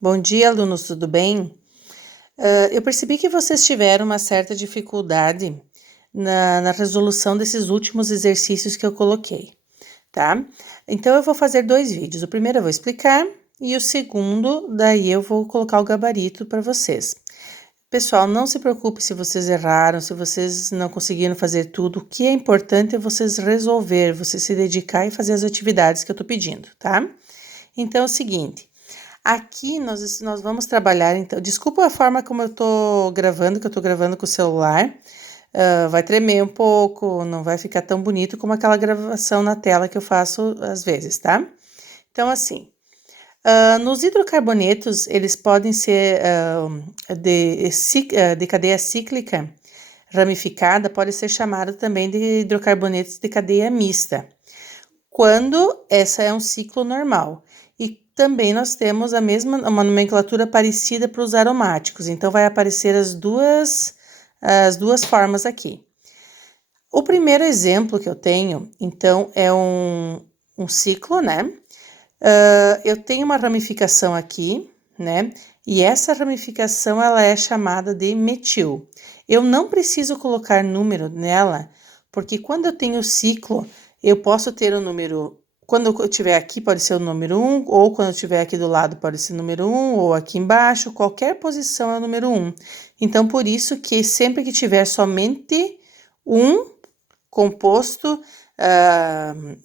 Bom dia, alunos, tudo bem? Eu percebi que vocês tiveram uma certa dificuldade na resolução desses últimos exercícios que eu coloquei, tá? Então, eu vou fazer 2 vídeos. O primeiro eu vou explicar e o segundo, daí eu vou colocar o gabarito para vocês. Pessoal, não se preocupe se vocês erraram, se vocês não conseguiram fazer tudo. O que é importante é vocês resolver, você se dedicar e fazer as atividades que eu tô pedindo, tá? Então, é o seguinte. Aqui nós vamos trabalhar, então, desculpa a forma como eu tô gravando, que eu tô gravando com o celular, vai tremer um pouco, não vai ficar tão bonito como aquela gravação na tela que eu faço às vezes, tá? Então, assim, nos hidrocarbonetos, eles podem ser de cadeia cíclica ramificada, pode ser chamado também de hidrocarbonetos de cadeia mista, quando essa é um ciclo normal. E também nós temos uma nomenclatura parecida para os aromáticos, então vai aparecer as duas formas aqui. O primeiro exemplo que eu tenho, então, é um ciclo, né? Eu tenho uma ramificação aqui, né? E essa ramificação, ela é chamada de metil. Eu não preciso colocar número nela, porque quando eu tenho ciclo, eu posso ter o número. Quando eu estiver aqui, pode ser o número 1, ou quando eu estiver aqui do lado, pode ser o número 1, ou aqui embaixo, qualquer posição é o número 1. Então, por isso que sempre que tiver somente um composto,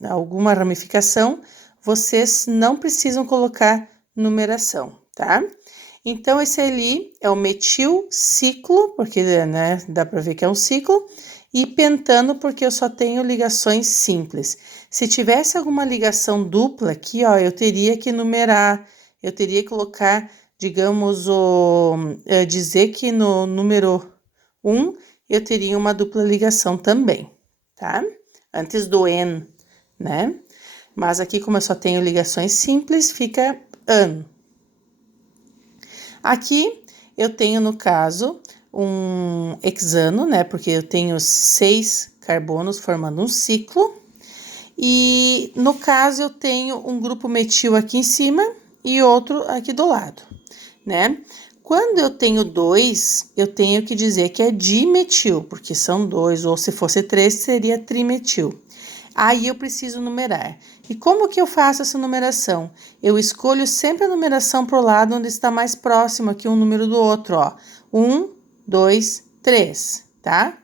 alguma ramificação, vocês não precisam colocar numeração, tá? Então, esse ali é o metil ciclo, porque, né, dá para ver que é um ciclo, e pentano, porque eu só tenho ligações simples. Se tivesse alguma ligação dupla aqui, ó, eu teria que numerar, eu teria que colocar, digamos, dizer que no número 1 eu teria uma dupla ligação também, tá? Antes do N, né? Mas aqui, como eu só tenho ligações simples, fica an. Aqui eu tenho, no caso, um hexano, né? Porque eu tenho 6 carbonos formando um ciclo. E, no caso, eu tenho um grupo metil aqui em cima e outro aqui do lado, né? Quando eu tenho 2, eu tenho que dizer que é dimetil, porque são 2, ou se fosse 3, seria trimetil. Aí eu preciso numerar. E como que eu faço essa numeração? Eu escolho sempre a numeração para o lado onde está mais próximo aqui um número do outro, ó. 1, 2, 3, tá?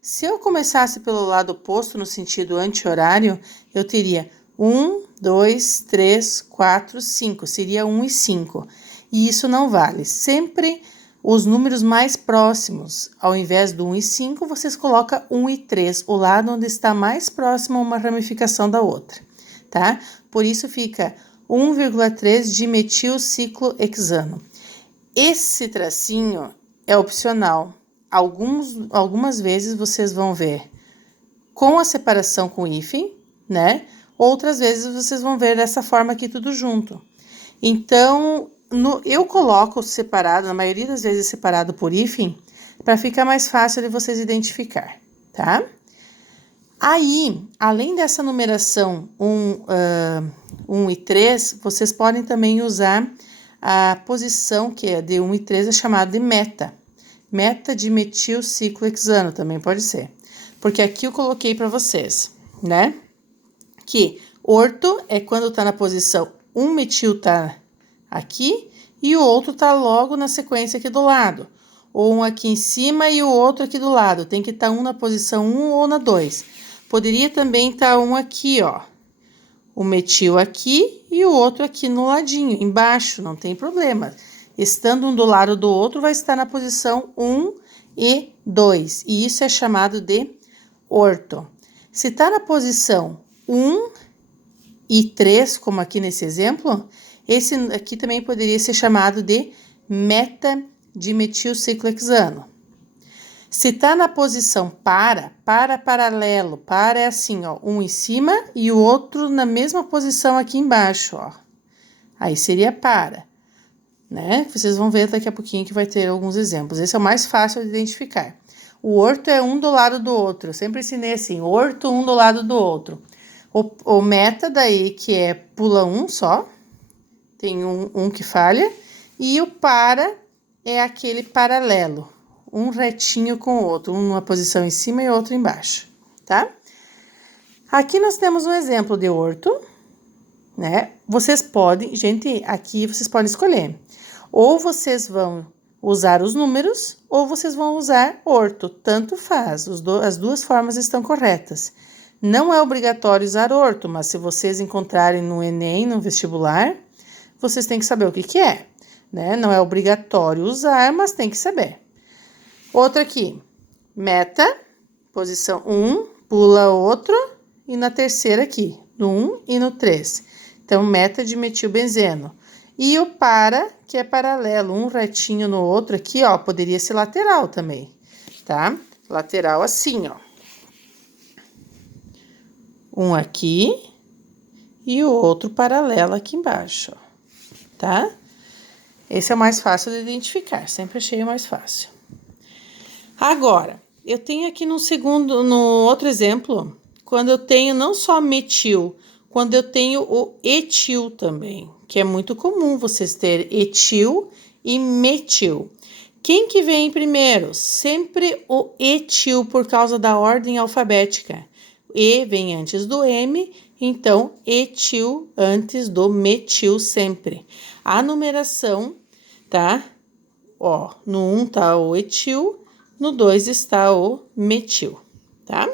Se eu começasse pelo lado oposto, no sentido anti-horário, eu teria 1, 2, 3, 4, 5. Seria 1 e 5. E isso não vale. Sempre os números mais próximos, ao invés do 1 e 5, vocês colocam 1 e 3, o lado onde está mais próximo uma ramificação da outra, tá? Por isso fica 1,3 dimetil ciclo hexano. Esse tracinho é opcional. Algumas vezes vocês vão ver com a separação com hífen, né? Outras vezes vocês vão ver dessa forma aqui tudo junto. Então, eu coloco separado, na maioria das vezes separado por hífen, para ficar mais fácil de vocês identificar, tá? Aí, além dessa numeração 1 e 3, vocês podem também usar a posição que é de 1 e 3, é chamada de meta. Meta de metil ciclo hexano também pode ser. Porque aqui eu coloquei para vocês, né? Que orto é quando tá na posição um metil tá aqui e o outro tá logo na sequência aqui do lado. Ou um aqui em cima e o outro aqui do lado. Tem que estar um na posição 1 ou na 2. Poderia também estar um aqui, ó. O metil aqui e o outro aqui no ladinho, embaixo, não tem problema. Estando um do lado do outro, vai estar na posição 1 e 2. E isso é chamado de orto. Se está na posição 1 e 3, como aqui nesse exemplo, esse aqui também poderia ser chamado de meta-dimetilciclohexano. Se tá na posição paralelo, para é assim, ó, um em cima e o outro na mesma posição aqui embaixo, ó. Aí seria para, né? Vocês vão ver daqui a pouquinho que vai ter alguns exemplos. Esse é o mais fácil de identificar. O orto é um do lado do outro. Eu sempre ensinei assim, orto um do lado do outro. O meta daí, que é pula um só, tem um que falha, E o para é aquele paralelo, um retinho com o outro, um numa posição em cima e outro embaixo, tá? Aqui nós temos um exemplo de orto, né? Vocês podem, gente, aqui vocês podem escolher. Ou vocês vão usar os números, ou vocês vão usar orto, tanto faz, as duas formas estão corretas. Não é obrigatório usar orto, mas se vocês encontrarem no Enem, no vestibular, vocês têm que saber o que é, né? Não é obrigatório usar, mas tem que saber. Outra aqui, meta, posição 1, pula outro, e na terceira aqui, no 1 e no 3. Então, meta de metilbenzeno. E o para, que é paralelo, um retinho no outro aqui, ó, poderia ser lateral também, tá? Lateral assim, ó. Um aqui e o outro paralelo aqui embaixo, ó, tá? Esse é o mais fácil de identificar, sempre achei o mais fácil. Agora, eu tenho aqui no outro exemplo, quando eu tenho não só metil, quando eu tenho o etil também, que é muito comum vocês terem etil e metil. Quem que vem primeiro? Sempre o etil, por causa da ordem alfabética. E vem antes do M, então etil antes do metil sempre. A numeração, tá? Ó, no 1 tá o etil, no 2 está o metil, tá?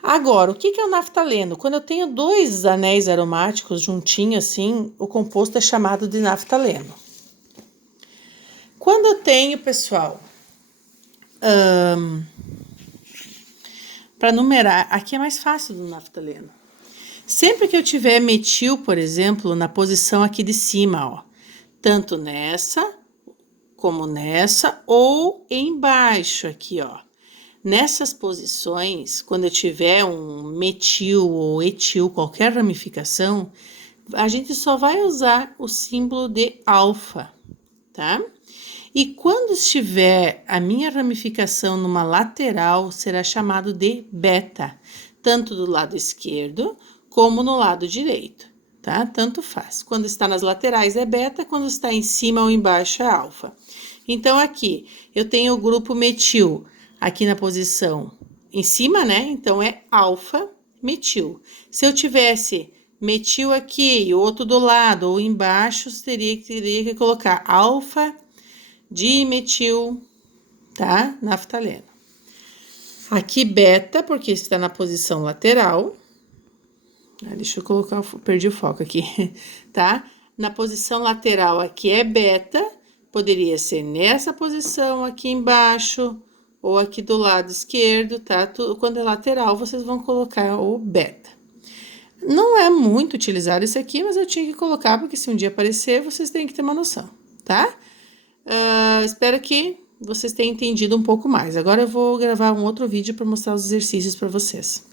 Agora, o que é o naftaleno? Quando eu tenho dois anéis aromáticos juntinhos assim, o composto é chamado de naftaleno. Quando eu tenho, pessoal, para numerar, aqui é mais fácil do naftaleno. Sempre que eu tiver metil, por exemplo, na posição aqui de cima, ó, tanto nessa como nessa ou embaixo aqui, ó. Nessas posições, quando eu tiver um metil ou etil, qualquer ramificação, a gente só vai usar o símbolo de alfa, tá? E quando estiver a minha ramificação numa lateral, será chamado de beta, tanto do lado esquerdo como no lado direito, tá? Tanto faz. Quando está nas laterais é beta, quando está em cima ou embaixo é alfa. Então, aqui, eu tenho o grupo metil aqui na posição em cima, né? Então, é alfa metil. Se eu tivesse metil aqui e outro do lado ou embaixo, teria que colocar alfa dimetil, tá? Naftaleno. Aqui, beta, porque está na posição lateral. Deixa eu colocar, perdi o foco aqui, tá? Na posição lateral aqui é beta, poderia ser nessa posição aqui embaixo ou aqui do lado esquerdo, tá? Quando é lateral, vocês vão colocar o beta. Não é muito utilizado esse aqui, mas eu tinha que colocar, porque se um dia aparecer, vocês têm que ter uma noção, tá? Espero que vocês tenham entendido um pouco mais. Agora eu vou gravar um outro vídeo para mostrar os exercícios para vocês.